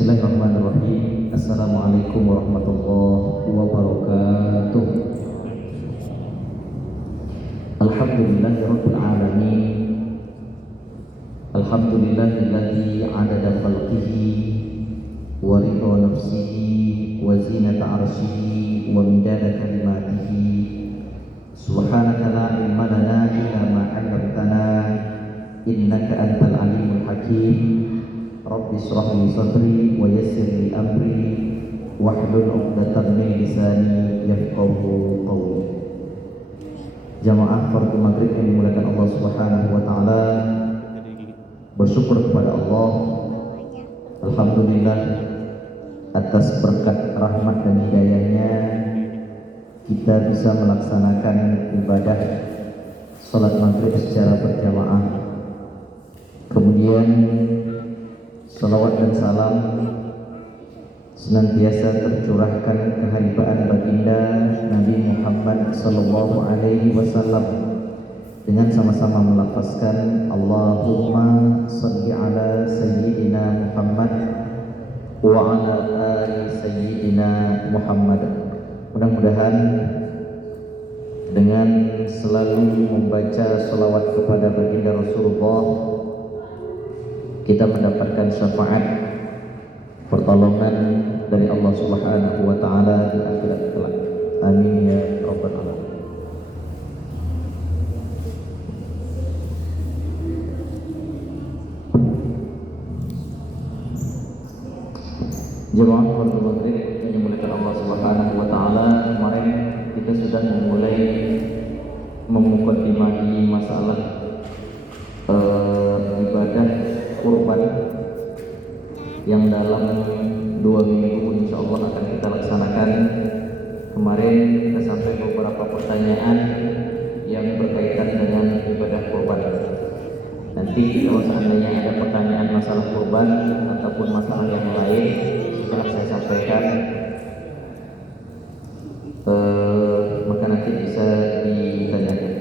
Bismillahirrahmanirrahim. Assalamualaikum warahmatullahi wabarakatuh. Alhamdulillahirabbil alamin. Alhamdulillahilladzi 'adada khalqihi wa ridha nafsihi wa zinata 'arsyihi wa midada kalimatihi. Subhanaka la ilma lana illa ma 'allamtana innaka antal alimul hakim. Rabbi shrah li sadri wa yassir li amri wahlul 'uqdatam min lisani yafqahu qawli. Jamaah fardhu maghrib yang dimuliakan Allah Subhanahu wa taala, bersyukur kepada Allah, alhamdulillah atas berkat rahmat dan hidayahnya kita bisa melaksanakan ibadah salat maghrib secara berjamaah. Kemudian salawat dan salam senantiasa tercurahkan keharibaan baginda Nabi Muhammad sallallahu alaihi wasallam dengan sama-sama melafazkan Allahumma shalli ala sayyidina Muhammad wa ala ali sayyidina Muhammad. Mudah-mudahan dengan selalu membaca salawat kepada baginda Rasulullah kita mendapatkan syafaat pertolongan dari Allah Subhanahu wa taala di akhirat kelak. Amin ya rabbal alamin. Jemaah fardhu maghrib yang dimuliakan Allah Subhanahu wa taala, kemarin kita sudah memulai memukaddimahi masalah ibadah kurban yang dalam 2 minggu insya Allah akan kita laksanakan. Kemarin kita sampai beberapa pertanyaan yang berkaitan dengan ibadah kurban. Nanti kalau seandainya ada pertanyaan masalah kurban ataupun masalah yang lain setelah saya sampaikan, maka nanti bisa ditanyakan.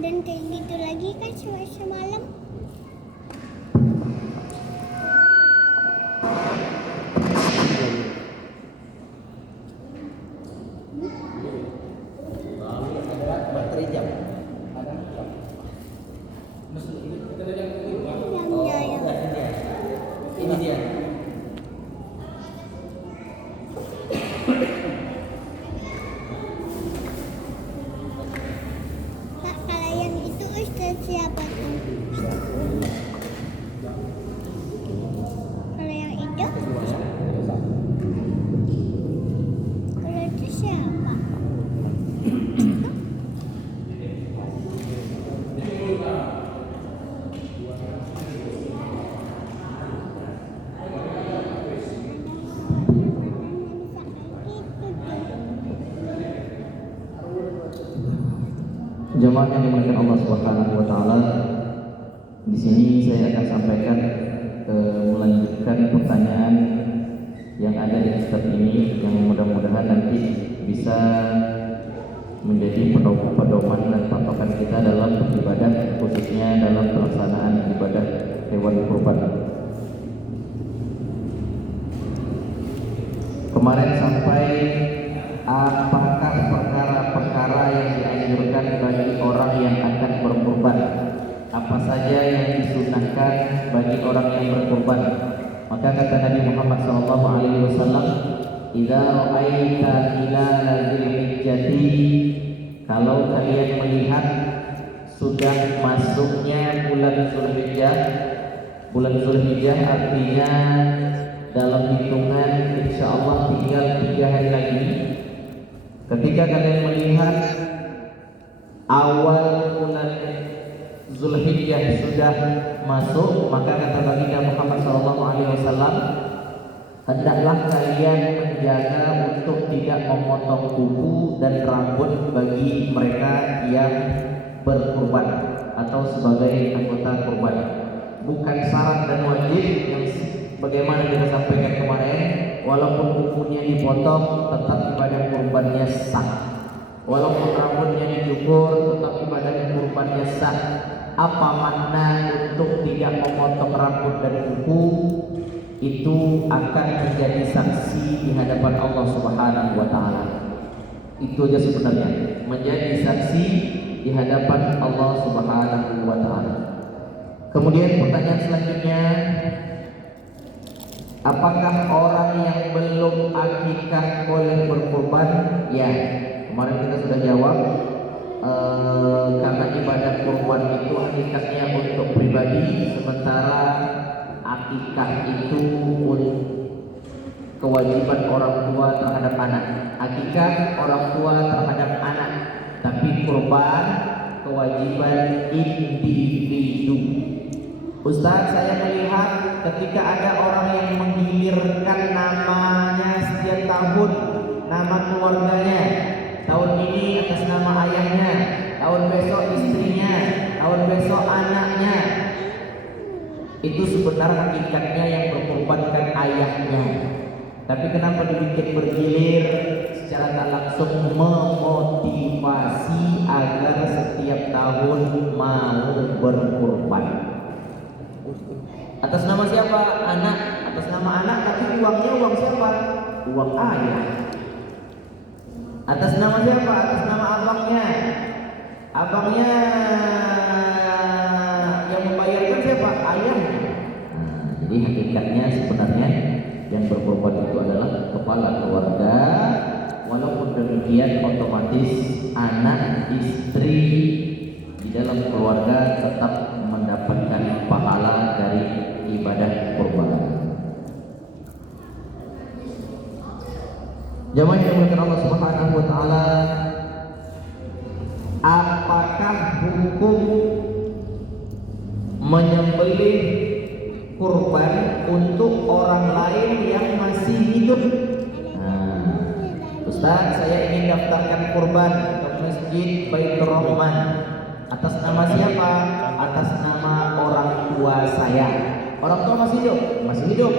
Dan kayak gitu lagi kan semalam. Baterai jam. Ini dia. Siapa tuh? Kalau yang itu? Kalau itu siapa? Jemaah yang dimuliakan Allah Subhanahu wa taala, di sini saya akan sampaikan melanjutkan pertanyaan yang ada di kitab ini yang mudah-mudahan nanti bisa menjadi pedoman dan patokan kita dalam beribadah, khususnya dalam pelaksanaan ibadah hewan kurban. Kemarin sampai apakah perkara-perkara yang dianjurkan bagi orang yang akan berkurban? Apa saja yang disunahkan bagi orang yang berkurban? Maka kata Nabi Muhammad SAW, "Idza ra'aita hilala dzulhijjati," kalau kalian melihat sudah masuknya bulan Zulhijjah. Bulan Zulhijjah artinya dalam hitungan insya Allah tinggal 3 hari lagi. Ketika kalian melihat awal bulan Zulhijjah sudah masuk, maka kata baginda Muhammad SAW, hendaklah kalian menjaga untuk tidak memotong kuku dan rambut bagi mereka yang berkurban atau sebagai anggota kurban. Bukan syarat dan wajib yang bagaimana kita sampaikan kemarin, walaupun kukunya dipotong tetap ibadah kurbannya sah. Walaupun rambutnya dicukur tetap ibadah kurbannya sah. Apa makna untuk tidak memotong rambut dan kuku? Itu akan menjadi saksi di hadapan Allah Subhanahu wa taala. Itu aja sebenarnya, menjadi saksi di hadapan Allah Subhanahu wa taala. Kemudian pertanyaan selanjutnya, apakah orang yang belum akikah boleh berkurban? Ya, kemarin kita sudah jawab. Karena ibadah kurban itu akikahnya untuk pribadi, sementara akikah itu kewajiban orang tua terhadap anak. Akikah orang tua terhadap anak, tapi kurban kewajiban individu. Ustaz, saya melihat ketika ada orang yang menggilirkan namanya setiap tahun, nama keluarganya, tahun ini atas nama ayahnya, tahun besok istrinya, tahun besok anaknya. Itu sebenarnya hakikatnya yang berkorbankan ayahnya. Tapi kenapa dibikin bergilir? Secara tak langsung memotivasi agar setiap tahun mau berkorban. Atas nama siapa? Anak. Atas nama anak, tapi uangnya uang siapa? Uang ayah. Atas nama siapa? Atas nama abangnya. Abangnya yang membayarkan siapa? Ayahnya. Jadi hakikatnya sebenarnya yang berkorban itu adalah kepala keluarga. Walaupun demikian otomatis anak, istri di dalam keluarga tetap mendapatkan pahala dari ibadah kurban. Jamaah yang dimuliakan Allah Subhanahu wa taala, apakah hukum menyembelih kurban untuk orang lain yang masih hidup? Ustaz, saya ingin daftarkan kurban ke Masjid Baitur Rahman. Atas nama siapa? Atas nama orang tua saya. Orang tua masih hidup? Masih hidup.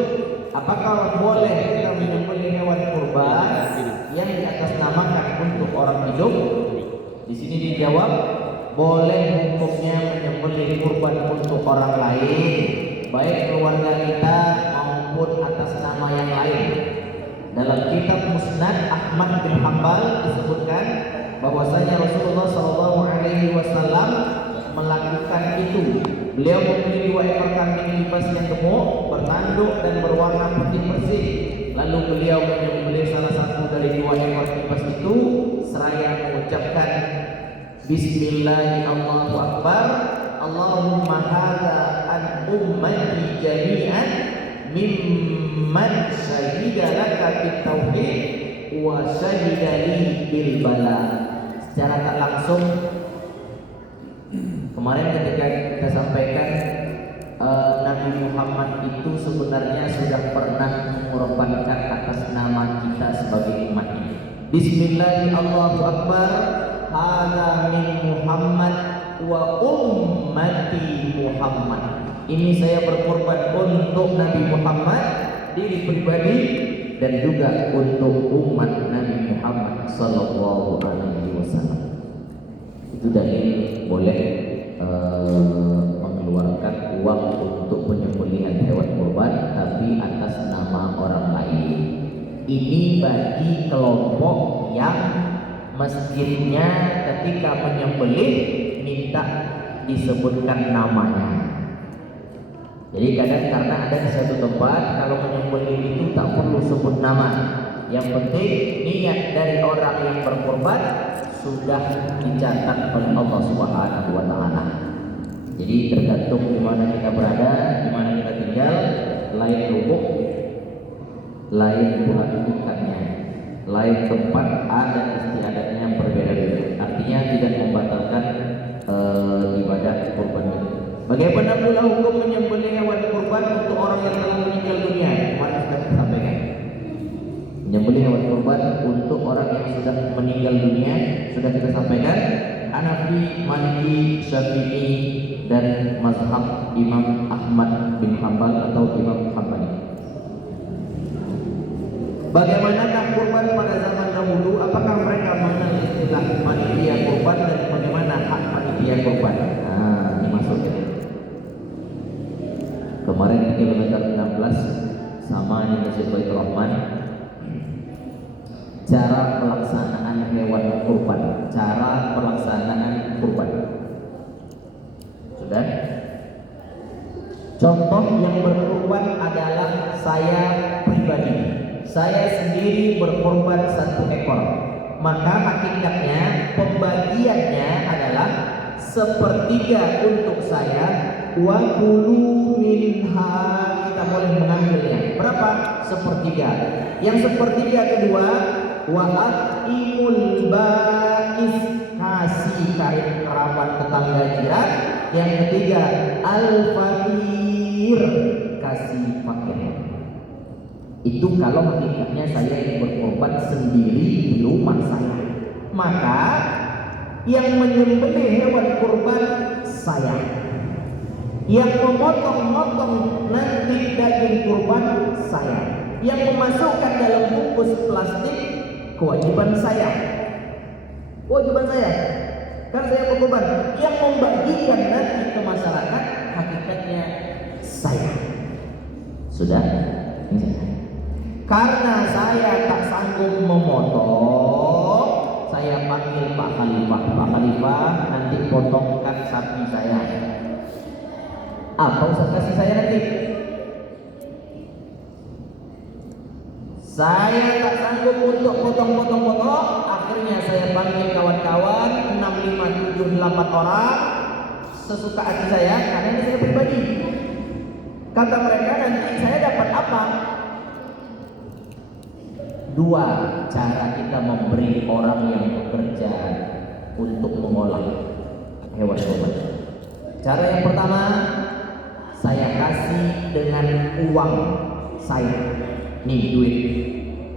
Apakah boleh kita menyembelih hewan kurban yang di atas namakan untuk orang hidup? Di sini dijawab, boleh hukumnya menyembelih kurban untuk orang lain, baik keluarga kita maupun atas nama yang lain. Dalam kitab Musnad Ahmad bin Hanbal disebutkan bahwasanya Rasulullah SAW melakukan itu. Beliau membeli 2 ekor kambing lipas yang gemuk, bertanduk dan berwarna putih bersih. Lalu beliau menyembelih salah satu dari 2 ekor lipas itu seraya mengucapkan Bismillahirrahmanirrahim. Allahumma hadza an ummati jami'an mimman syahida laka bit tauhid wa syahida li bil bala. Secara tak langsung kemarin ketika kita sampaikan Nabi Muhammad itu sebenarnya sudah pernah mengorbankan atas nama kita sebagai umatnya. Bismillahirrahmanirrahim. Hadza min Muhammad wa ummati Muhammad. Ini saya berkorban untuk Nabi Muhammad, diri pribadi, dan juga untuk umat Nabi Muhammad sallallahu alaihi wasallam. Itu dalil boleh mengeluarkan uang untuk penyembelihan hewan kurban tapi atas nama orang lain. Ini bagi kelompok yang masjidnya ketika menyembelih minta disebutkan namanya. Jadi kadang karena ada di satu tempat kalau menyembelih itu tak perlu sebut nama. Yang penting niat dari orang yang berkorban sudah dicatat oleh Allah Subhanahu wa taala. Jadi tergantung di mana kita berada, di mana kita tinggal, lain lubuk, lain buah ikannya, lain tempat adat istiadatnya yang berbeda-beda. Artinya tidak membatalkan ibadah kurban itu. Bagaimana pula hukum menyembelih hewan kurban untuk orang yang telah meninggal dunia? Kemarin sudah kita sampaikan. Menyembelih hewan kurban untuk orang yang sudah meninggal dunia sudah kita sampaikan. Hanafi, Maliki, Syafi'i, dan mazhab Imam Ahmad bin Hanbal atau Imam Hambali. Bagaimanakah kurban pada zaman dahulu? Apakah mereka mengenal istilah panitia kurban dan bagaimana hak panitia kurban? Nah, ini maksudnya. Kemarin di kilometer 16 sama di Masjid Baitur Rahman, cara pelaksanaan hewan kurban, cara pelaksanaan kurban. Sudah? Contoh yang berkurban adalah saya pribadi. Saya sendiri berkorban 1 ekor. Maka hakikatnya pembagiannya adalah 1/3 untuk saya, wa kulu minha, kita boleh mengambilnya. Berapa? 1/3. Yang 1/3 kedua, wa atimul ba'is, kasih karib kerabat tetangga jiran. Yang ketiga, al-fakir, kasih fakir. Itu kalau hakikatnya saya yang berkorban sendiri di rumah saya. Maka yang menyembelih hewan kurban saya, yang memotong-motong nanti daging kurban saya, yang memasukkan dalam bungkus plastik kewajiban saya. Kewajiban saya, kan saya berkorban. Yang membagikan nanti ke masyarakat hakikatnya saya. Sudah? Karena saya tak sanggup memotong, saya panggil Pak Khalifah. Pak Khalifah, nanti potongkan sapi saya. Apa usah kasih saya nanti? Saya tak sanggup untuk potong. Akhirnya saya panggil kawan-kawan 6, 5, 7, 8 orang sesuka hati saya, karena ini saya pribadi. Kata mereka, nanti saya dapat apa? 2 cara kita memberi orang yang bekerja untuk mengolah hewan kurban. Cara yang pertama, saya kasih dengan uang saya. Nih duit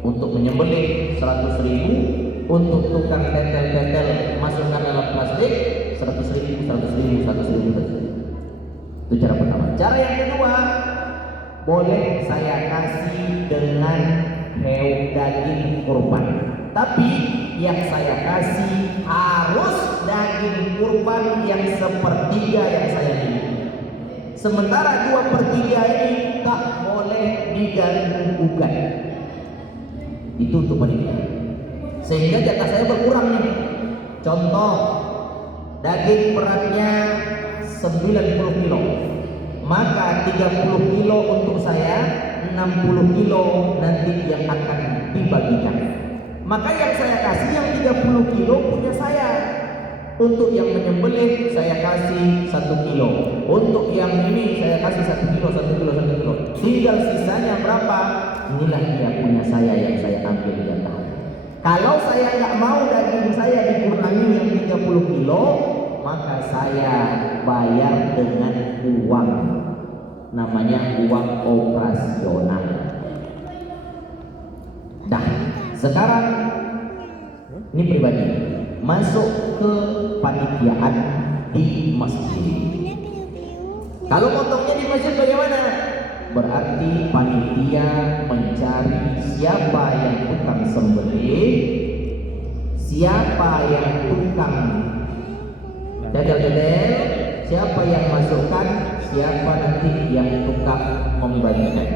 untuk menyembelih 100.000, untuk tukang tetel-tetel masukkan dalam plastik 100.000. Itu cara pertama. Cara yang kedua, boleh saya kasih dengan daging kurban, tapi yang saya kasih harus daging kurban yang 1/3 yang saya miliki. Sementara 2/3 ini tak boleh diganggu-gugat. Itu untuk panitia. Sehingga jatah saya berkurang nih. Contoh, daging beratnya 90 kilo, maka 30 kilo untuk saya, 60 kilo nanti yang akan dibagikan. Maka yang saya kasih yang 30 kilo punya saya. Untuk yang menyembelih saya kasih 1 kilo. Untuk yang ini saya kasih 1 kilo. Tinggal sisanya berapa? Inilah dia punya saya yang saya ambil jatah. Kalau saya nggak mau daging saya dikurangi yang 30 kilo, maka saya bayar dengan uang. Namanya uang operasional. Dah, sekarang ini pribadi masuk ke panitiaan di masjid. Kalau potongnya di masjid bagaimana? Berarti panitia mencari siapa yang tukang sembelih, siapa yang tukang dedel-dedel, siapa yang masukkan, siapa nanti yang tukang membagikan.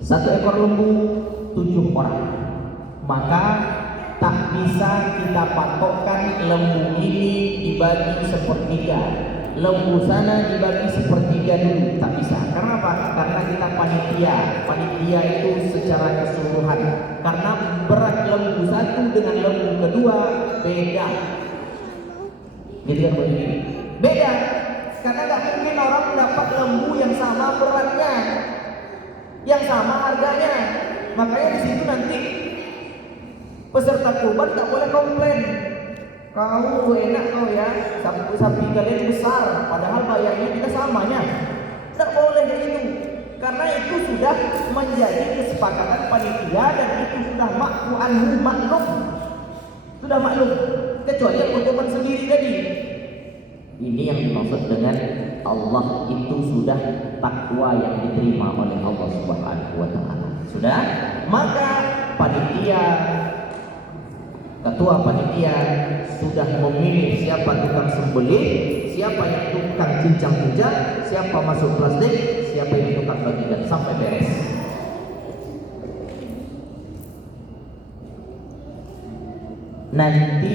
1 ekor lembu 7 orang. Maka tak bisa kita patokkan lembu ini dibagi 1/3, lembu sana dibagi 1/3 dulu, tak bisa. Karena apa? Karena kita panitia itu secara keseluruhan. Karena berat lembu satu dengan lembu kedua beda. Gitu kan begini? Beda. Karena nggak mungkin orang mendapat lembu yang sama beratnya, yang sama harganya. Makanya di situ nanti peserta kurban tak boleh komplain. Kau enak kau ya, sapi kalian besar, padahal bayarnya kita samanya. Tak boleh begitu, karena itu sudah menjadi kesepakatan panitia dan itu sudah maklum. Sudah maklum. Kecuali yang kurban sendiri tadi. Ini yang dimaksud dengan Allah itu sudah takwa yang diterima oleh Allah Subhanahu wa taala. Sudah? Maka panitia, ketua panitia sudah memilih siapa tukang sembelih, siapa yang tukang cincang-cincang, siapa masuk plastik, siapa yang tukang bagian sampai beres. Nanti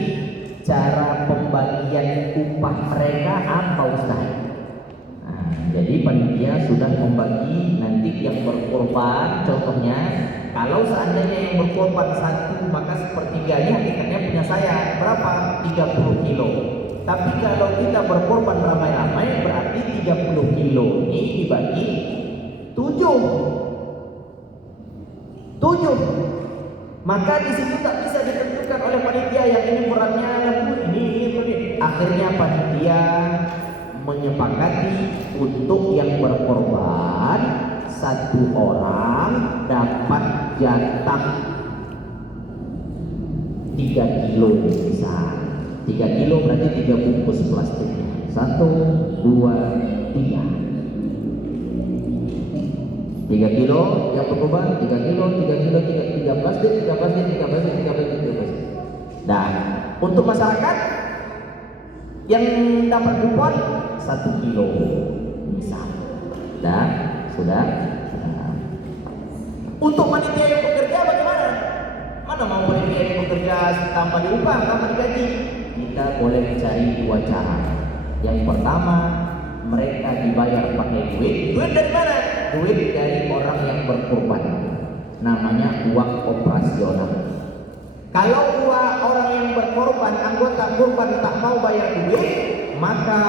cara pembagian upah mereka apa Ustaz? Jadi panitia sudah membagi nanti yang berkorban, contohnya kalau seandainya yang berkorban satu, maka sepertiganya hakikatnya punya saya. Berapa? 30 kilo. Tapi kalau kita berkorban ramai-ramai, berarti 30 kilo ini dibagi 7. Maka di situ tak bisa ditentukan oleh panitia yang ini beratnya ini. Akhirnya panitia menyepakati untuk yang berkorban satu orang dapat jatah 3 kilo bisa. 3 kilo berarti 3 bungkus plastiknya. 1, 2, 3. 3 kilo yang berkorban, 3 kilo, 3 plastik. Dan untuk masyarakat yang dapat kupon 1 kilo misal. Dan sudah. Untuk panitia yang bekerja bagaimana? Mana mau panitia yang bekerja tanpa diupah, tanpa digaji? Kita boleh cari 2 cara. Yang pertama, mereka dibayar pakai duit. Duit dari mana? Duit dari orang yang berkorban. Namanya uang operasional. Kalau orang yang berkorban, anggota korban tak mau bayar duit, maka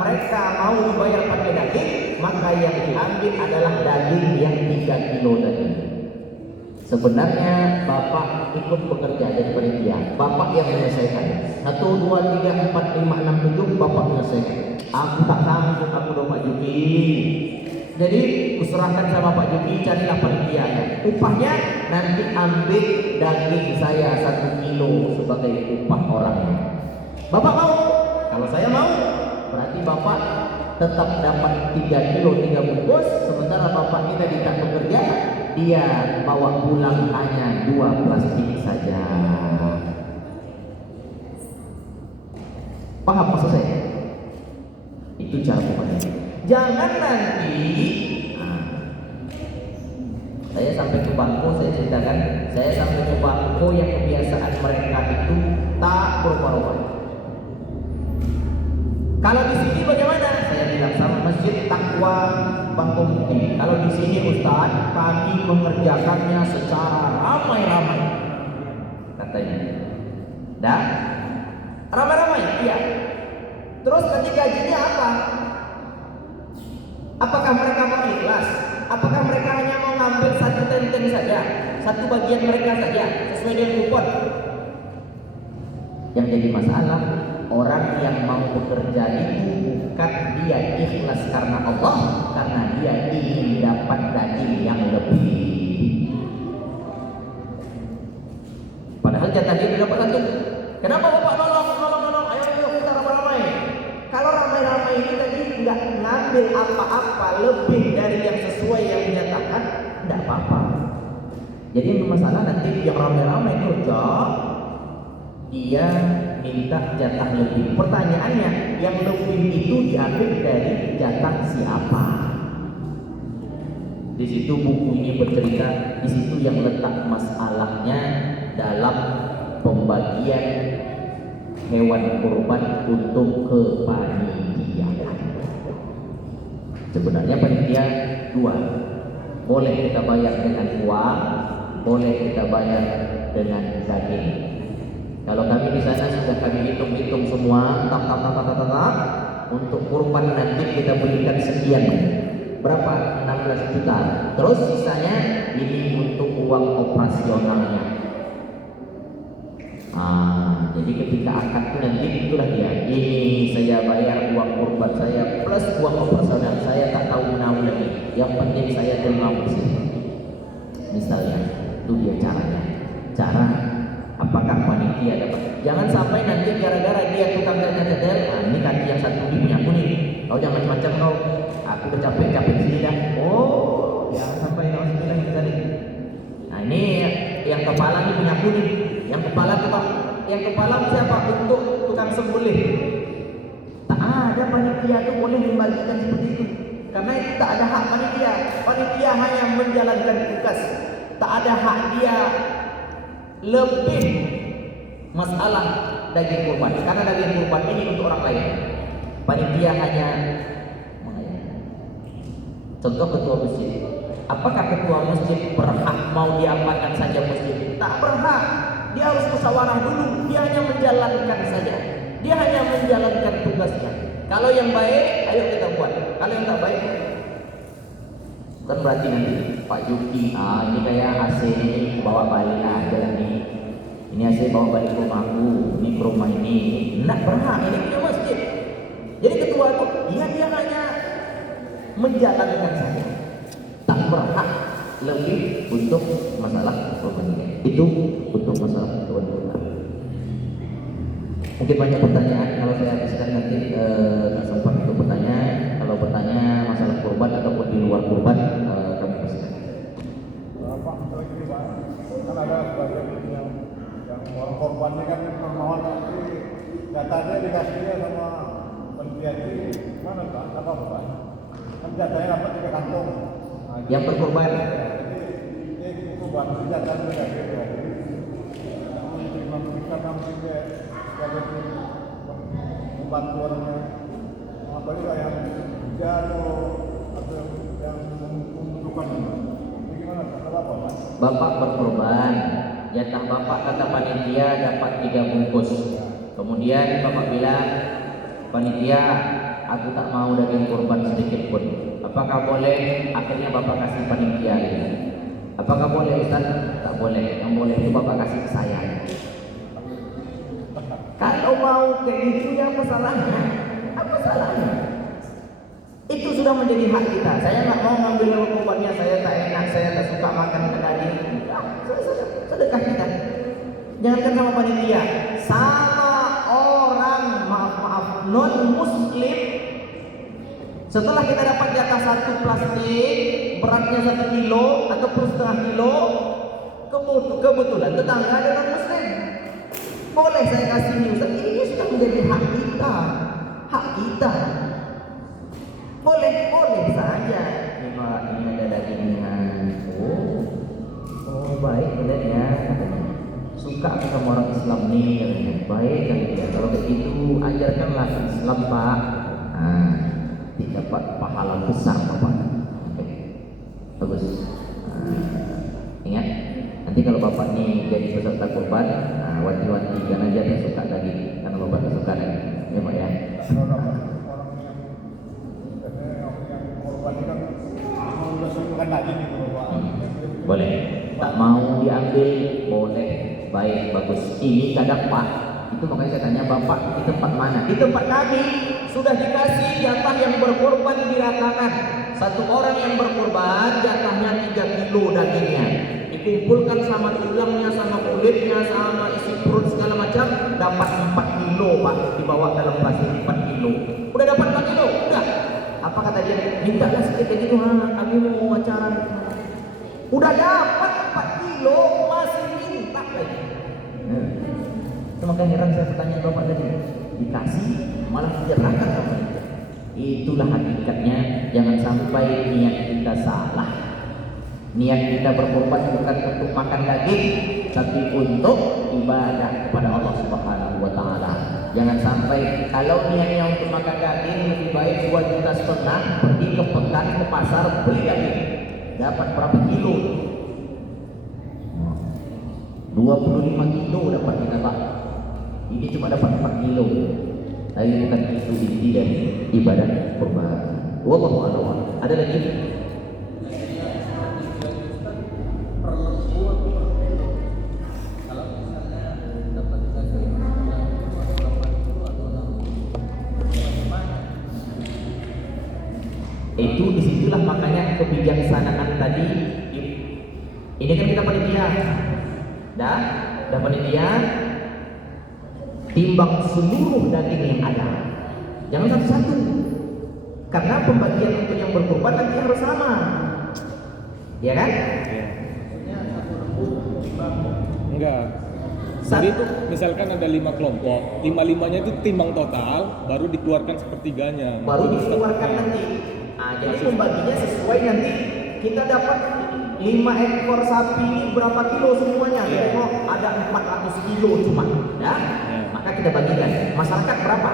mereka mau dibayar pakai daging, maka yang diambil adalah daging yang 3 kilo tadi. Sebenarnya bapak ikut bekerja jadi panitia, bapak yang menyelesaikan. 1, 2, 3, 4, 5, 6, 7 bapak menyelesaikan. Aku tak sanggup, aku udah Pak Juki. Jadi kuserahkan sama Pak Juki, carilah panitianya. Upahnya nanti ambil daging saya 1 kilo sebagai upah orangnya. Bapak mau? Kalau saya mau, berarti bapak tetap dapat 3 kilo 3 bungkus. Sementara bapak kita tidak bekerja, dia bawa pulang hanya 2 plastik saja. Paham maksud saya? Itu cara pembagian. Jangan nanti saya sampai ke bangku, saya ceritakan, saya sampai ke bangku yang kebiasaan mereka itu tak berubah-ubah. Kalau di sini bagaimana? Saya bilang sama Masjid Taqwa Bangku Mukti. Kalau di sini Ustaz, kami mengerjakannya secara ramai-ramai, katanya. Dan ramai-ramai, iya. Terus nanti gajinya apa? Apakah mereka mau ikhlas? Apakah mereka hanya mau ngambil 1 tenteng saja, 1 bagian mereka saja, sesuai dengan kupon? Yang jadi masalah, orang yang mau bekerja itu bukan dia ikhlas karena Allah, karena dia ingin dapat daging yang lebih. Padahal jatah dia dapat 1. Kenapa bapak nolong? Ayo kita ramai-ramai. Kalau ramai-ramai ini tadi nggak ngambil apa-apa lebih dari yang sesuai yang dinyatakan, tidak apa-apa. Jadi masalah nanti yang ramai-ramai kerja, dia minta jatah lebih. Pertanyaannya, yang lebih itu diambil dari jatah siapa? Di situ buku ini bercerita, di situ yang letak masalahnya dalam pembagian hewan kurban untuk kepanitiaan. Sebenarnya panitia 2, boleh kita bayar dengan uang, boleh kita bayar dengan daging. Kalau kami di sana sudah kami hitung semua, untuk kurban nanti kita berikan sekian. Berapa? 16 juta. Terus sisanya ini untuk uang operasionalnya. Jadi ketika akad itu nanti itulah dia. Ini saya bayar uang kurban saya plus uang operasional saya, tak tahu menau lagi. Yang penting saya terima bersih. Misalnya, itu dia caranya. Cara apakah panitia dapat? Jangan sampai nanti gara-gara dia tukang tetel, ini kaki yang 1 ini punya aku nih. Kau jangan macam-macam kau. Aku udah capek-capek sini dah. Oh, jangan sampai nauzubillah min dzalik. Nah ini yang kepala ini punya aku nih. Yang kepala tuh Pak. Yang kepala siapa? Untuk tukang sembelih. Tak ada panitia tuh boleh membagikan seperti itu. Karena itu tak ada hak panitia. Panitia hanya menjalankan tugas. Tak ada hak dia lebih masalah daging kurban. Karena daging kurban ini untuk orang lain. Panitia hanya mengayomi. Contoh ketua masjid. Apakah ketua masjid berhak mau diapakan saja masjid? Tak berhak. Dia harus musyawarah dulu. Dia hanya menjalankan saja. Dia hanya menjalankan tugasnya. Kalau yang baik, ayo kita buat. Kalau yang tak baik, bukan berarti nanti Pak Juki, ini kayak AC ini bawa balik aja nih. Ini AC bawa balik ke rumahku, ini ke rumah ini. Tidak berhak, ini punya masjid. Jadi ketua itu, dia hanya menjalankan saja. Tak berhak lebih untuk masalah kurban ini. Itu untuk masalah kurban. Mungkin banyak pertanyaan, kalau saya habiskan nanti sempat untuk bertanya. Kalau bertanya masalah kurban ataupun di luar kurban, kami persilakan. Pak, kan ada sebagian yang orang korban ini kan permohon nanti datanya dikasihnya sama panitia ini mana Pak? Apa Pak? Kan datanya dapat 3 kantong. Yang berkorban. Jadi kurban itu datanya dikasih ya. Terima kita mungkin ya sebagai pembantuannya apa juga yang kerja atau yang membutuhkan. Bagaimana Pak? Bapak berkorban, jatah bapak kata panitia dapat 3 bungkus. Kemudian bapak bilang, panitia, aku tak mau daging kurban sedikit pun. Apakah boleh? Akhirnya bapak kasih panitia ini. Apakah boleh Ustaz? Tak boleh. Yang boleh itu bapak kasih ke saya. Kalau mau kayak gitu ya apa salahnya? Apa salahnya? Itu sudah menjadi hak kita. Saya nggak mau ngambil kurbannya, saya tak enak, saya tak suka makan daging. Sedekah kita. Jangankan sama panitia, sama orang maaf non muslim. Setelah kita dapat jatah 1 plastik beratnya 1 kilo ataupun setengah kilo, kebetulan tetangga ada non muslim, boleh saya kasih ini Ustaz. Ini sudah menjadi hak kita, hak kita. Boleh saja. Ini Pak, ini ada dagingnya. Oh baik benar ya. Suka sama orang Islam nih katanya. Baik kan ya. Kalau begitu ajarkanlah Islam Pak. Dapat pahala besar Bapak. Oke. Bagus. Ingat, nanti kalau Bapak nih jadi peserta kurban, wanti-wanti jangan aja suka daging karena Bapak suka daging. Ya Pak ya. Boleh, tak mau diambil boleh, baik bagus. Ini kadang Pak, itu makanya saya tanya Bapak di tempat mana? Di tempat kami sudah dikasih jatah yang berkorban diratakan. Satu orang yang berkorban jatahnya 3 kilo dagingnya, dikumpulkan sama tulangnya, sama kulitnya, sama isi perut segala macam, dapat 4 kilo Pak, dibawa dalam plastik 4 kilo. Udah dapat 4 kilo, udah. Apa kata dia? Minta lah sedikit gitu, kami mau acara. Udah dapat 4 kilo, masih minta lagi. Itu makanya heran saya bertanya Bapak tadi, dikasih malah dijerahkan sama dia. Itulah hakikatnya. Jangan sampai niat kita salah. Niat kita berkorban bukan untuk makan daging, tapi untuk ibadah kepada Allah Subhanahu wa Ta'ala. Jangan sampai kalau niatnya untuk makan daging, lebih baik 2,5 juta pergi ke pekan ke pasar beli daging. Dapat berapa kilo? 25 kilo dapat kita Pak. Ini cuma dapat 4 kilo. Tapi bukan itu inti dari ibadah kurban. Wallahu a'lam. Ada lagi? Itu disitulah makanya kebijaksanaan tadi. Ini kan kita panitia, dah panitia timbang seluruh daging yang ada, jangan satu-satu. Karena pembagian untuk yang berkorban nanti harus sama, ya kan? Enggak. Jadi itu misalkan ada 5 kelompok, 5-5-nya itu timbang total, baru dikeluarkan sepertiganya. Baru dikeluarkan nanti. Nah, jadi pembaginya sesuai nanti kita dapat 5 ekor sapi ini berapa kilo semuanya? Tengok ada 400 kilo cuma, ya. Maka kita bagikan. Masyarakat berapa?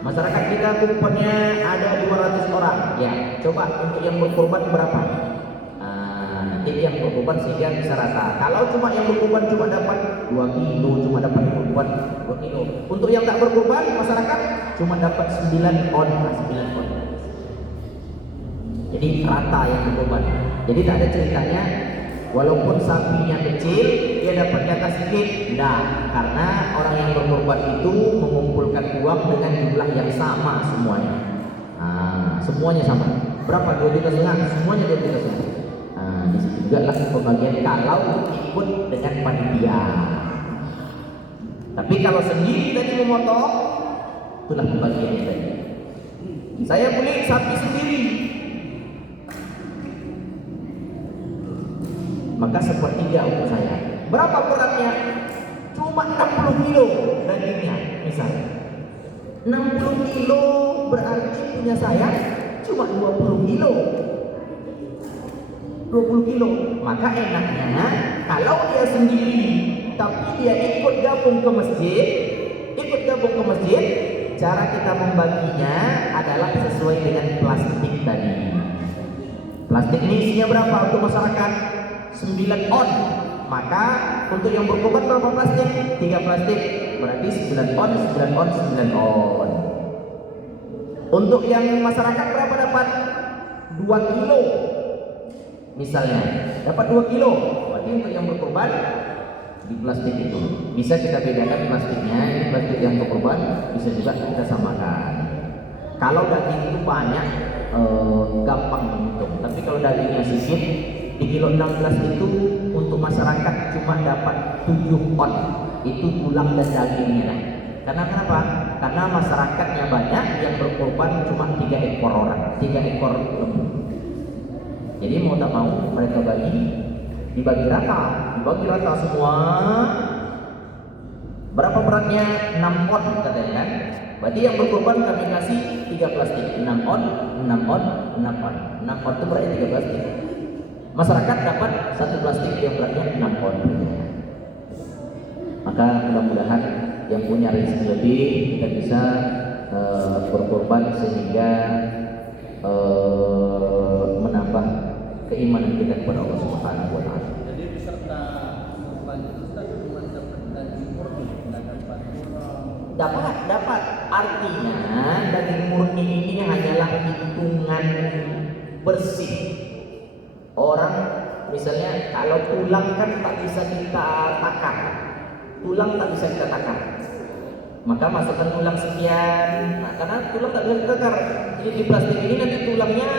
Masyarakat kita kuponnya ada 200 orang. Ya, coba untuk yang berkorban berapa? Nanti yang berkorban sehingga bisa rata. Kalau cuma yang berkorban cuma dapat 2 kilo, cuma dapat berkorban 2 kilo. Untuk yang tak berkorban masyarakat cuma dapat 9 on, 9 on. Jadi rata yang berkorban. Jadi tak ada ceritanya walaupun sapinya kecil dia dapat jatah sedikit. Nah, karena orang yang berkorban itu mengumpulkan uang dengan jumlah yang sama semuanya. Semuanya sama. Berapa? 2,5 juta? Semuanya 2,5 juta. Di situ juga lah pembagian kalau ikut dengan panitia. Tapi kalau sendiri tadi memotong, itulah pembagiannya tadi. Saya beli sapi sendiri, maka sepertiga untuk saya. Berapa beratnya? Cuma 60 kilo dagingnya, misalnya. 60 kilo berarti punya saya cuma 20 kilo. 20 kilo. Maka enaknya kalau dia sendiri tapi dia ikut gabung ke masjid, cara kita membaginya adalah sesuai dengan plastik tadi. Plastik ini isinya berapa untuk masyarakat? 9 on. Maka untuk yang berkorban berapa plastik? 3 plastik. Berarti 9 on, 9 on, 9 on. Untuk yang masyarakat berapa dapat? 2 kilo. Misalnya, dapat 2 kilo. Berarti untuk yang berkorban di plastik itu bisa kita bedakan plastiknya. Ini plastik yang berkorban, bisa juga kita samakan. Kalau daging itu banyak, gampang menghitung. Tapi kalau dagingnya sedikit, di kilo 16 itu untuk masyarakat cuma dapat 7 on. Itu tulang dan dagingnya. Karena kenapa? Karena masyarakatnya banyak, yang berkorban cuma 3 ekor orang, 3 ekor lembu. Jadi mau tak mau mereka dibagi rata semua. Berapa beratnya? 6 on katanya kan? Berarti yang berkorban kami kasih 3 plastik, 6 on, 6 on, 6 on. 6 on itu berarti 3 plastik. Masyarakat dapat 1 plastik yang beratnya 6 on. Maka mudah-mudahan yang punya rezeki lebih kita bisa berkorban sehingga menambah keimanan kita kepada Allah Subhanahu wa taala. Jadi peserta korban itu cuma dapat daging murni, Dapat. Artinya daging murni ini hanyalah hitungan bersih. Orang misalnya kalau tulang kan tak bisa kita takar. Maka masukkan tulang sekian. Nah, karena tulang tak bisa ditakar. Jadi di plastik ini nanti tulangnya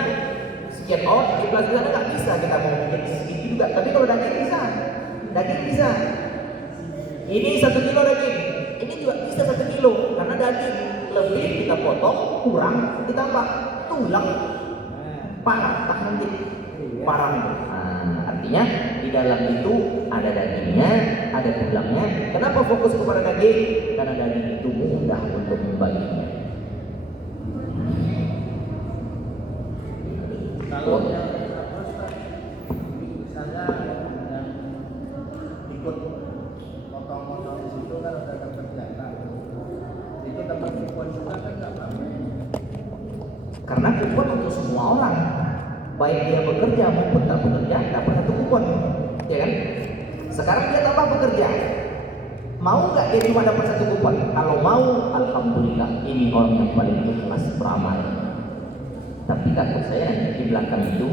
sekian on, di plastik sana nggak bisa kita mau bikin segitu juga. Tapi kalau daging bisa. Ini 1 kilo daging, ini juga bisa 1 kilo karena daging lebih kita potong, kurang ditambah tulang parah, tak nanti parah. Artinya di dalam itu ada dagingnya, ada tulangnya. Kenapa fokus kepada daging? Karena daging itu mudah untuk membaginya. Kalau yang misalnya yang ikut potong-potong di situ kan udah dapat jatah, itu dapat kupon juga kan nggak apa-apa? Karena kupon untuk semua orang, baik dia bekerja maupun tak bekerja, dapat 1 kupon, ya kan? Sekarang dia tambah bekerja, mau nggak dia cuma dapat 1 kupon? Kalau mau, alhamdulillah, ini orang yang paling ikhlas beramal. Tapi takut saya nanti di belakang itu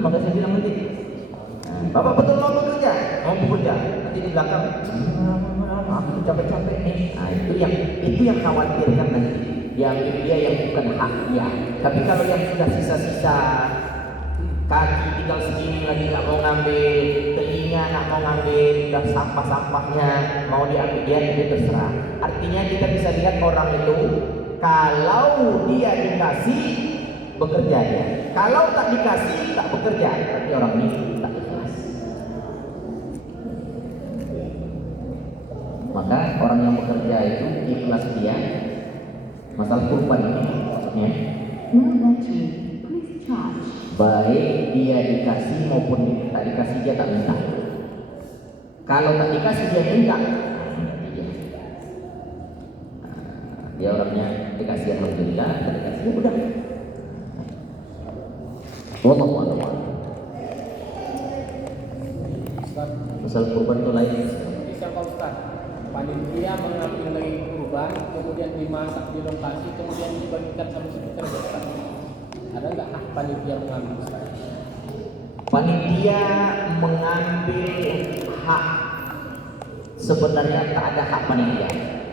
maka saya bilang nanti, Bapak betul mau bekerja? Nanti di belakang, aku capek-capek nih. Itu yang khawatirkan nanti. Yang dia yang bukan haknya. Tapi kalau yang sudah sisa-sisa, kaki tinggal segini lagi nggak mau ngambil, telinga nggak mau ngambil, udah sampah-sampahnya mau diambil dia, itu terserah. Artinya kita bisa lihat orang itu Kalau dia dikasih, bekerja dia. Kalau tak dikasih, tak bekerja. Berarti orang ini tak ikhlas. Maka orang yang bekerja itu ikhlas dia. Masalah kurban ini maksudnya. Baik dia dikasih maupun tak dikasih, dia tak minta. Kalau tak dikasih dia minta, dia orangnya dikasih alhamdulillah, tak dikasih ya udah. Wallahu a'lam. Ustaz, Masalah kurban itu lain. bisa Pak Ustaz, panitia mengambil daging kurban, kemudian dimasak di lokasi, kemudian dibagikan sama si pekerja, Ustaz. Ada nggak hak panitia mengambil, Ustaz? Panitia mengambil hak, sebenarnya tak ada hak panitia.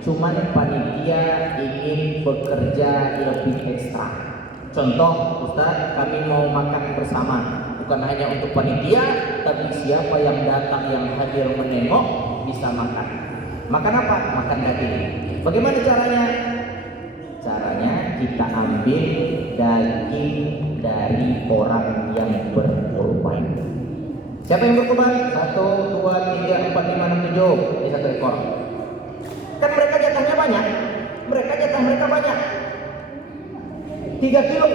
Cuman panitia ingin bekerja lebih ekstra. Contoh, Ustaz, kami mau makan bersama, bukan hanya untuk panitia, tapi siapa yang datang, yang hadir menengok bisa makan. Makan apa? Makan daging. Bagaimana caranya? Caranya kita ambil daging dari orang yang berkorban. Siapa yang berkorban? 1, 2, 3, 4, 5, 6, 7 di satu ekor. Kan mereka jatahnya banyak. Jatah mereka banyak. 3 kilo.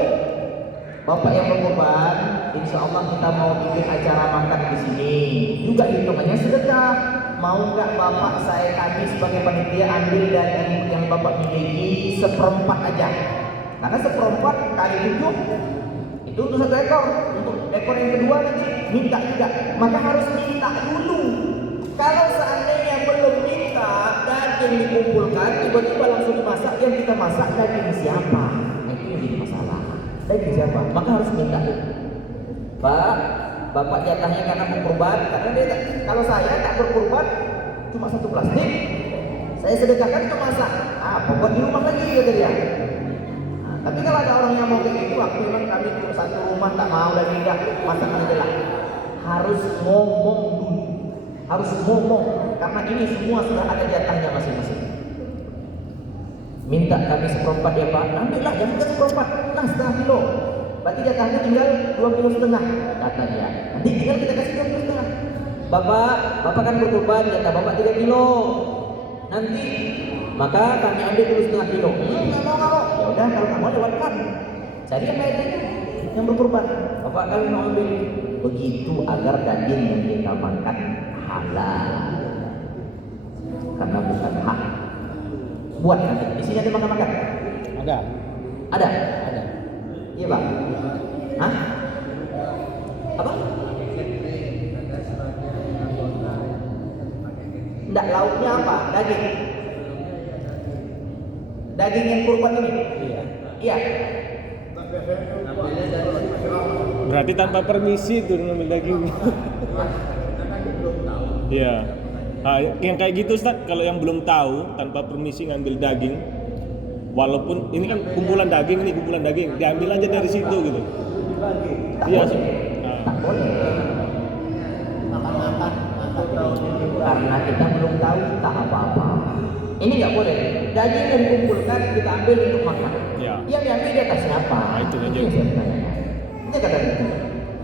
Bapak yang berkorban, insya Allah kita mau bikin acara makan di sini. Juga hitungannya sedekah. Mau nggak Bapak kami sebagai panitia ambil daging yang Bapak miliki 1/4 aja. Karena 1/4 kali 7 itu untuk 1 ekor. Untuk ekor yang kedua nanti minta juga. Maka harus minta dulu. Kalau seandainya belum minta, daging dikumpulkan, tiba-tiba langsung dimasak, yang kita masak daging siapa? Itu yang jadi masalah. Daging siapa? Maka harus minta dulu. Pak, Bapak jatahnya karena berkorban, karena dia kalau saya tak berkorban cuma 1 plastik, saya sedekahkan untuk masak. Buat di rumah lagi kata dia. Tapi kalau ada orang yang mau kayak gitu, aku memang kami untuk satu rumah tak mau lagi enggak masak aja lah. Harus ngomong dulu, harus ngomong karena ini semua sudah ada jatahnya masing-masing. Minta kami 1/4 ya Pak, ambillah jangan 1/4, nah 1/2 kilo. Berarti jatahnya tinggal 2,5 kilo kata dia. Nanti tinggal kita kasih 2,5 kilo. Bapak kan berkorban, jatah Bapak 3 kilo. Nanti maka kami ambil dulu 1/2 kilo. Nggak mau. Ya udah kalau nggak mau lewatkan. Cari yang lainnya yang berkorban. Bapak kami mau ambil begitu agar daging yang kita makan halal. Karena bukan hak. Buat nanti. Di sini ada makan-makan. Ada. Ada. Ada. Iya Pak. Hah? Apa? Enggak, lauknya apa? Daging. Daging yang kurban ini. Iya. Iya. Berarti tanpa permisi tuh ngambil daging. Iya. Yang kayak gitu Ustaz, kalau yang belum tahu tanpa permisi ngambil daging, walaupun ini kan kumpulan daging, diambil aja dari situ gitu. Iya sih. Tak boleh. Karena kita belum tahu tak apa-apa. Ini nggak boleh. Daging yang dikumpulkan kita ambil untuk makan. Ya. Yang diambil dia kasih apa? Itu aja. Yang saya tanya. Ini kata gitu.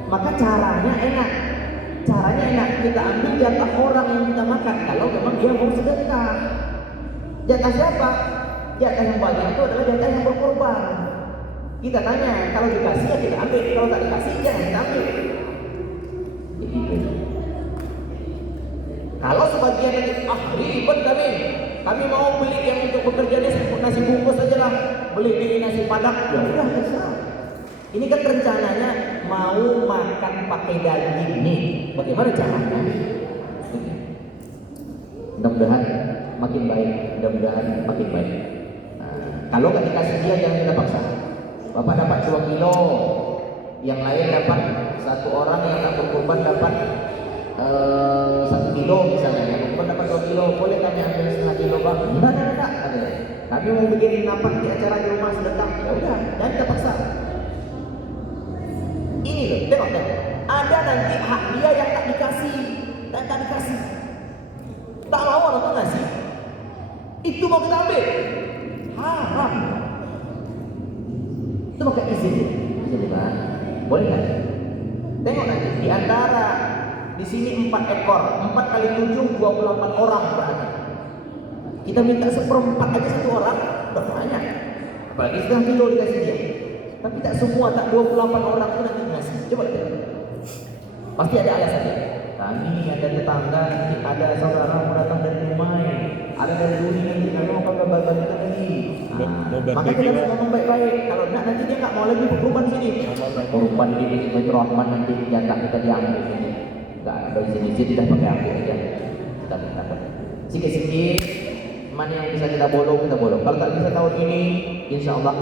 Maka caranya enak. Kita ambil jatah orang yang kita makan. Kalau memang dia mau sedekah. Jatah siapa? Jatah yang banyak itu adalah jatah yang berkorban. Kita tanya, kalau dikasih ya kita ambil, kalau tak dikasih jangan kita ambil. Begitu. Kalau sebagian ini ribet kami mau beli yang untuk bekerja nasi bungkus saja lah, beli nasi padang, ya udah terserah. Ini kan rencananya mau makan pakai daging nih, bagaimana caranya? Mudah-mudahan makin baik, makin baik. Kalau nggak dikasih dia jangan kita paksa. Bapak dapat 2 kilo, yang lain dapat, satu orang yang tak berkorban dapat 1 kilo misalnya, yang berkorban dapat 2 kilo, boleh kami ambil 1/2 kilo Bang? Enggak, kami mau bikin napak di acara di rumah sedekah, ya udah, jangan kita paksa. Ini loh, tengok, ada nanti hak dia yang tak dikasih, tak mau orang tuh ngasih, itu mau kita ambil, haram. Itu pakai izin, bisa bukan? Boleh kan? Tengok nanti di antara di sini 4 ekor, 4 kali 7 28 orang berarti. Kita minta 1/4 aja 1 orang, udah banyak. Apalagi setengah kilo dikasih dia. Tapi tak semua, tak 28 orang itu nanti ngasih. Coba lihat. Pasti ada alasannya. Kami ada tetangga, ada saudara mau datang dari Dumai, ada dari Duri nanti kami mau bagi kita lagi. Maka kita harus ngomong baik-baik. Kalau enggak nanti dia nggak mau lagi berkorban sini. Korban di Baitur Rahman nanti jatah kita diambil sini. Enggak, dari sini tidak pakai ambil aja. Kita minta sikit-sikit. Mana yang bisa kita bolong, kita bolong. Kalau tak bisa tahun ini, insya Allah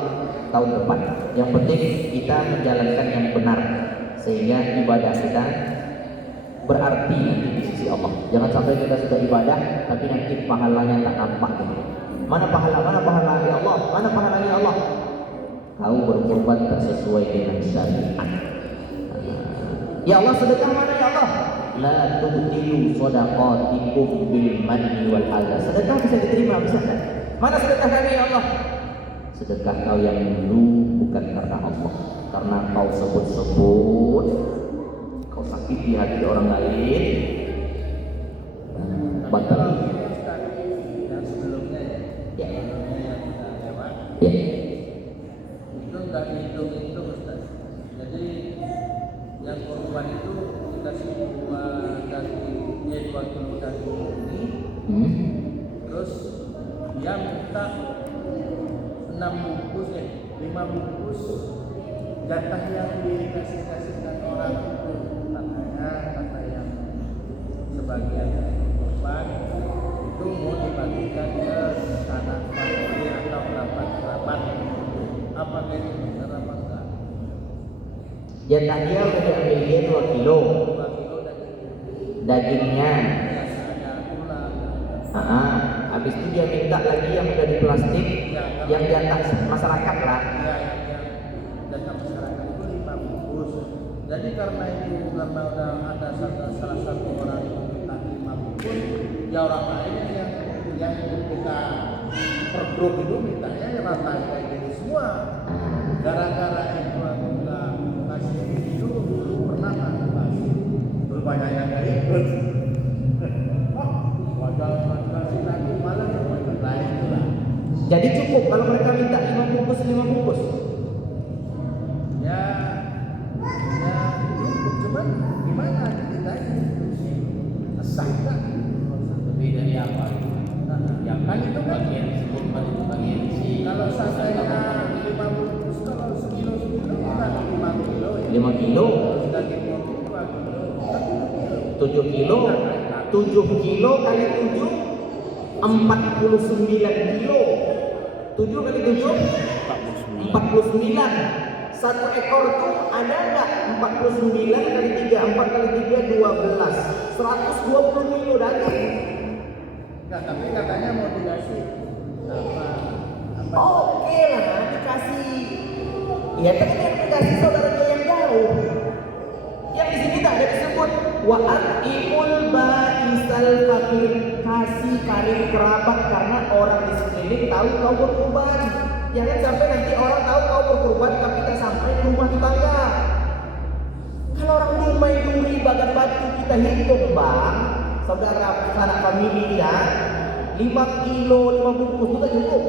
tahun depan. Yang penting kita menjalankan yang benar, sehingga ibadah kita berarti nanti di sisi Allah. Jangan sampai kita sudah ibadah, tapi nanti pahalanya tak nampak. Mana pahala ya Allah? Mana pahalanya Allah? Kau berkorban tak sesuai dengan syariat. Ya Allah, sedekah mana ya Allah? La tubtilu shadaqatikum bil manni wal adha. Sedekah bisa diterima, bisa kan? Mana sedekah kami ya Allah? Sedekah kau yang dulu bukan karena Allah, karena kau sebut-sebut, kau sakiti hati orang lain, batal. Yang sebelumnya Ya. yang kita lewat, Ya. itu nggak dihitung-hitung Ustaz. Jadi yang korban itu dikasih 2 kilo daging ini, terus dia minta 5 bungkus jatah yang dikasihkan orang itu, makanya kata yang sebagian dari korban itu mau dibagikan ke sanak famili atau kerabat. Apakah itu benar apa enggak? Jatah dia udah diambil dia 2 kilo 2 kilo dagingnya. biasa ada tulang. Habis itu dia minta lagi yang udah di plastik, yang di atas masyarakat lah. Ya, data masyarakat itu 5 bungkus. Jadi karena udah ada salah satu orang yang minta 5 bungkus, ya orang lain yang kita per grup itu mintanya ya rata kayak gini semua. Gara-gara itu aku nggak kasih itu dulu pernah aku kasih, berbanyak yang nggak ikut. Wajar kasih lagi malah yang lain itu lah. Jadi cukup kalau mereka minta 5 bungkus. Ya cukup, cuman gimana kita sah nggak? Lebih dari apa? Yang Kan itu kan bagian disebut itu bagian si kalau sasanya 5 bungkus, kalau sekilo bukan 5 kilo ya. 5 kilo, Terus daging 2 kilo, 7 kilo, 7 kilo kali 7 49 kilo. 7 kali 7 49. 1 ekor tuh ada nggak? 49 kali 3, 4 kali 3 12. 120 kilo daging. Enggak, tapi katanya mau dikasih apa? Oke lah, dikasih. Ya tapi yang dikasih saudaranya yang jauh. Yang di sini tak ada disebut wa atimul ba'isal fakir, kasih karib kerabat karena orang di sekeliling tahu kau berkorban. Jangan sampai nanti orang tahu kau berkorban tapi tak sampai ke rumah tetangga. Kalau orang Dumai Duri Bagan Batu kita hitung bang, saudara sanak famili ya, 5 kilo 5 bungkus itu tak cukup.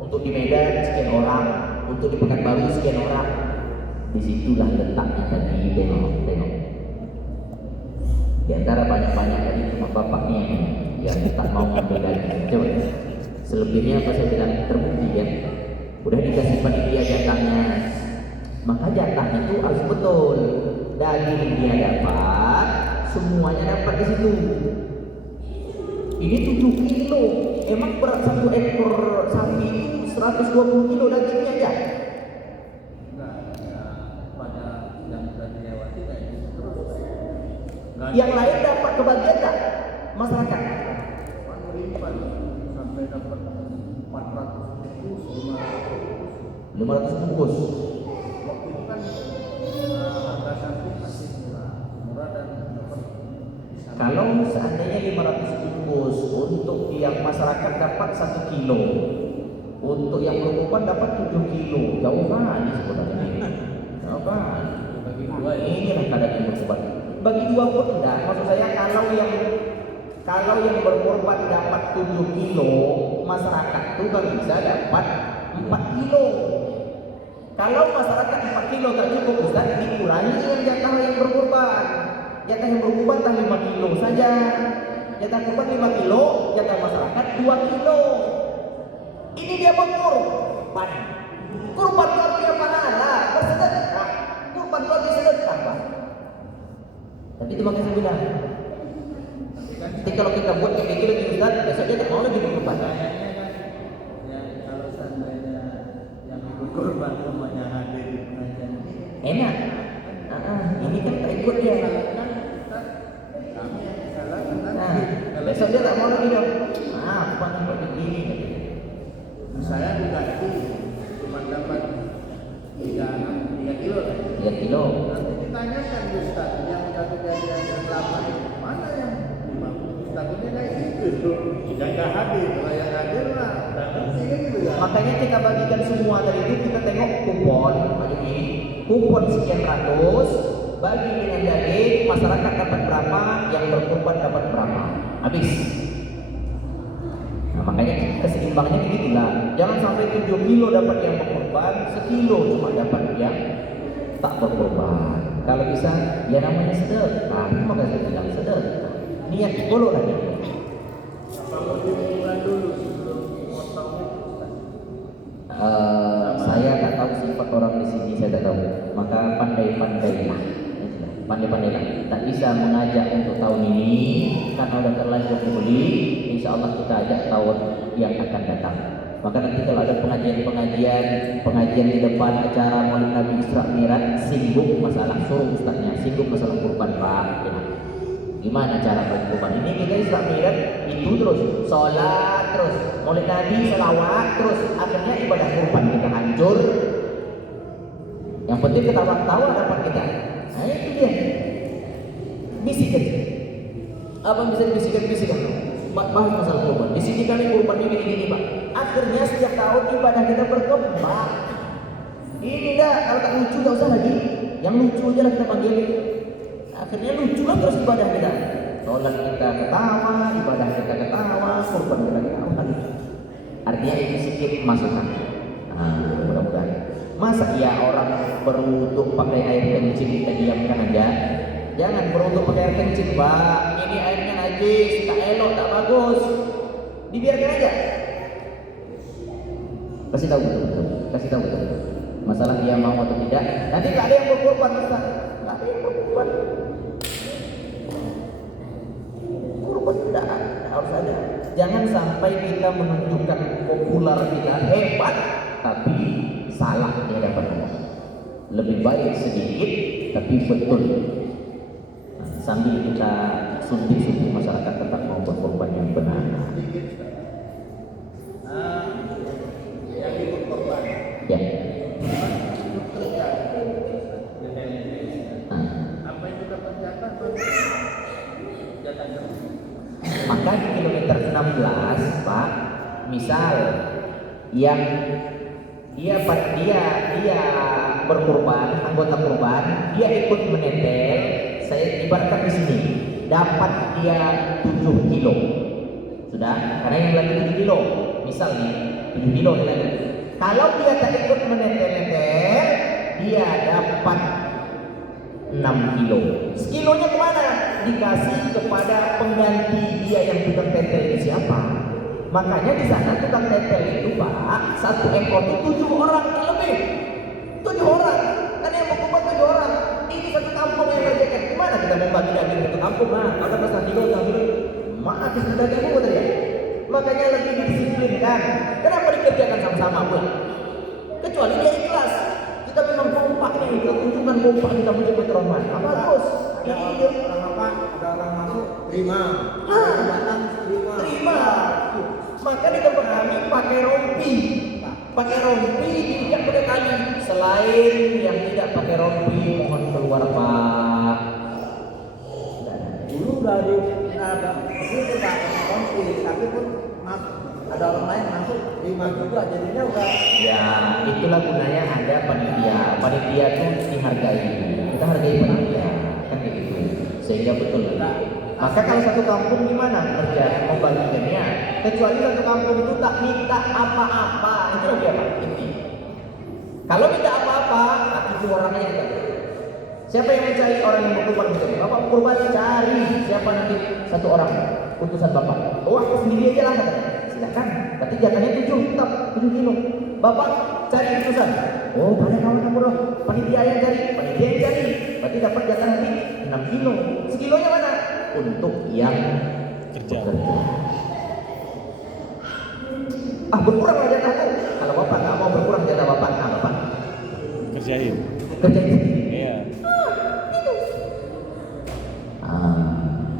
Untuk di Medan sekian orang, untuk di Pekanbaru sekian orang. Disitulah letaknya tadi, tengok. Di antara banyak-banyak tadi cuma bapaknya yang tak mau ngambil lagi. Coba, selebihnya apa saya bilang terbukti ya. Udah dikasih panitia jatahnya, maka jatahnya itu harus betul. Daging dia dapat, semuanya dapat di situ. Ini 7 kilo. Emang berat 1 ekor sapi itu 120 kilo dagingnya aja. Enggak, ya, pada yang sudah dilewati kayak gitu terus. Yang lain dapat kebagian tak? Masyarakat. Melimpah sampai dapat 400 bungkus, 500 bungkus. Waktu itu kan harga sapi masih murah dan dapat. Kalau seandainya 500 bungkus untuk yang masyarakat dapat 1 kilo, Untuk yang berkorban dapat 7 kilo. Jauh kali sebenarnya. Jauh kali. Bagi dua ya. Ini lah kadang yang berkorban. Bagi dua pun enggak. Maksud saya kalau yang berkorban dapat 7 kilo, masyarakat itu kan bisa dapat 4 kilo. Kalau masyarakat 4 kilo tak cukup, Ustaz, dikurangi yang jatah yang berkorban. Jatah yang berkorban tak 5 kilo saja. Jatah korban 5 kilo, jatah masyarakat 2 kilo. Ini dia berkorban. Kurban itu artinya pahala, bersedekah. Kurban itu artinya sedekah, Pak. Tapi itu makanya saya bilang, nanti kalau kita buat kayak gitu lagi Ustaz, besok dia tak mau lagi berkorban. Kayaknya kan ya kalau seandainya yang ikut korban semuanya hadir di pengajian ini Enak. Ini kan tak ikut dia. kan Ustaz, kami yang salah kan Nah, besok dia tak mau lagi dong. Apa nih kok begini? saya diganti cuma dapat 3 kilo kan? 3 kilo. Nanti ditanyakan Ustaz yang udah kejadian yang lama itu mana yang 5? Takutnya kayak gitu yang gak hadir, kalau yang hadir lah udah ngerti kan gitu ya. Makanya kita bagikan semua dari itu, kita tengok kupon begini, kupon sekian ratus, bagi dengan daging, masyarakat dapat berapa, yang berkorban dapat berapa, habis. Nah, makanya keseimbangnya begitulah. Jangan sampai 7 kilo dapat yang berkorban, 1 kilo cuma dapat yang tak berkorban. Kalau bisa, ya namanya sedekah. Maka saya bilang sedekah. Niat dulu lagi. Apa dimulai dulu sebelum potong Ustaz? Saya tak tahu sifat orang di sini, saya tak tahu. Maka pandai-pandailah. Pandai-pandailah. Tak bisa mengajak untuk tahun ini karena sudah terlanjur dibeli. Insya Allah kita ajak tahun yang akan datang. Maka nanti kalau ada pengajian di depan acara Maulid Nabi Isra Mi'raj, singgung masalah, suruh ustaznya singgung masalah kurban, Pak. Ya. Gimana cara berkurban? Ini kita Isra Mi'raj itu terus sholat terus Maulid Nabi selawat terus, akhirnya ibadah kurban kita hancur. Yang penting ketawa-ketawa dapat kita. Nah itu dia. Bisikan. Apa yang bisa dibisikan? Bahas masalah kurban. Di sini kami kurban ini Pak. Akhirnya setiap tahun ibadah kita berkembang. Ini dah, kalau tak lucu tak usah lagi. Yang lucu aja lah kita panggil. Akhirnya lucu lah terus ibadah kita. Sholat kita ketawa, ibadah kita ketawa, kurban kita ketawa. Artinya ini sedikit masukan. Nah, mudah-mudahan. Masa ya orang berwudu pakai air kencing kita diamkan aja? Jangan berwudu pakai air kencing, Pak. Ini airnya najis, tak elok, tak bagus. Dibiarkan aja. Kasih tahu betul. Masalah dia mau atau tidak. Nanti tak ada yang berkorban, Ustaz. Tak ada yang berkorban. Korban tidak harus ada. Jangan sampai kita menunjukkan populer kita hebat, tapi salah di hadapan Allah. Lebih baik sedikit, tapi betul. Sambil kita suntik-suntik masyarakat tetap mau berkorban yang benar. Yang ikut korban Ya. ikut kerja apa itu dapat jatah jatah kerja? Maka di kilometer 16, Pak, misal yang dia berkorban, anggota korban, dia ikut menempel, saya ibaratkan di sini, dapat dia 7 kilo. Sudah, karena yang lagi 7 kilo, misal nih, 7 kilo dia lagi. Kalau dia tak ikut menempel-nempel, dia dapat 6 kilo. Sekilonya kemana? Dikasih kepada pengganti dia yang tukang tempel itu siapa? Makanya di sana tukang tempel itu, Pak, 1 ekor itu 7 orang lebih. 7 orang. Kan yang berkorban 7 orang. Ini satu kampung yang ngerjakan. Gimana kita mau bagi daging satu kampung? Nah, kalau pas kilo, maaf kita daging apa tadi ya? Makanya lebih didisiplinkan. Kenapa dikerjakan sama-sama pula? Kecuali dia ikhlas. Kita memang kompak nih, kita tunjukkan kompak kita menyebut Rahman. Bagus. Ada orang masuk terima. Ada orang datang terima. Maka di tempat kami pakai rompi. Pakai rompi diikat pada kali. Selain yang tidak pakai rompi, mohon keluar, Pak. Dulu udah ada begitu Pak, konflik, tapi pun ada orang lain masuk 5 juga jadinya udah. Ya, itulah gunanya ada panitia. Panitia tuh dihargai. Kita hargai panitia, kan kayak gitu. Sehingga betul. Maka kalau satu kampung gimana kerja membagikannya? Kecuali satu kampung itu tak minta apa-apa, itu lebih apa? Inti. Kalau minta apa-apa, itu orangnya yang tidak. Siapa yang mencari orang yang berkorban mencari? Bapak berkorban cari siapa nanti satu orang utusan bapak. Oh aku sendiri aja lah katanya. Silakan. Berarti jatahnya 7 tetap 7 kilo. Bapak cari utusan. Oh banyak kawan kamu dong. Panitia yang cari, panitia yang cari. Berarti dapat jatah nanti 6 kilo. Sekilonya mana? Untuk yang Kerja. bekerja. Ah berkurang lah jatahku. Kalau bapak nggak mau berkurang jatah bapak, nah bapak Kerjain. kerjain sendiri. Iya.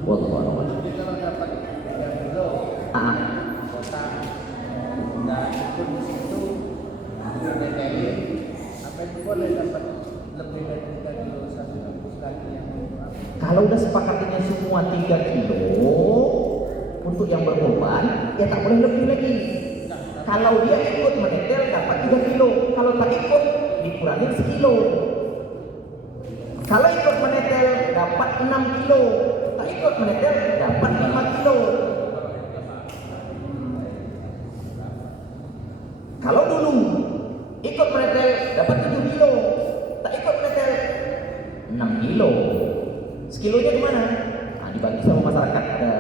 Wallahu a'lam. Jadi kalau dapat 3 kilo kota dan ikut di situ DTI, apa itu boleh dapat lebih dari 3 kilo satu kampus lagi yang Kalau udah sepakatnya semua 3 kilo untuk yang berkorban, ya tak boleh lebih lagi. Kalau dia ikut menetel dapat 3 kilo, kalau tak ikut dikurangi sekilo. Kalau ikut menetel dapat 6 kilo, tak ikut menetel dapat 5 kilo. Kalau dulu ikut menetel dapat 7 kilo, tak ikut menetel 6 kilo. Sekilonya gimana? Nah, dibagi sama masyarakat, ada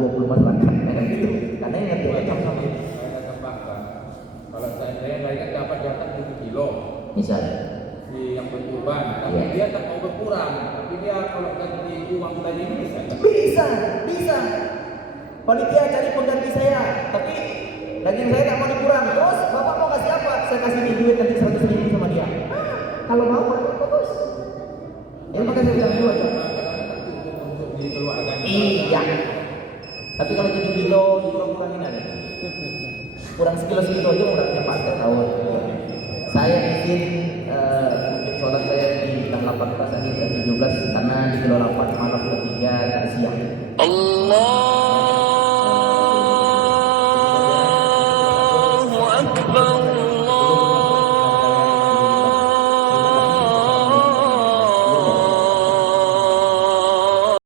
20 masyarakat, kan gitu. Karena yang ngerti aja sama. Saya tambahkan, kalau saya kan dapat jatah 7 kilo Misalnya, di yang berkurban, tapi Iya. dia tak mau berkurang, tapi dia kalau ganti uang tadi ini bisa. bisa. Panitia cari pengganti saya, tapi daging saya tak mau dikurang. Terus bapak mau kasih apa? Saya kasih nih duit nanti 100.000 sama dia. Kalau mau, bagus. Ya maka saya bilang dulu aja. Untuk dikeluarkan. Iya. Tapi kalau 7 kilo dikurang-kurangin aja. Kurang sekilo aja murahnya Pak tahun. Saya izin sholat saya di tanggal 18 hari 17 karena di kilo 8 malam ke 3 tak siang. Allah.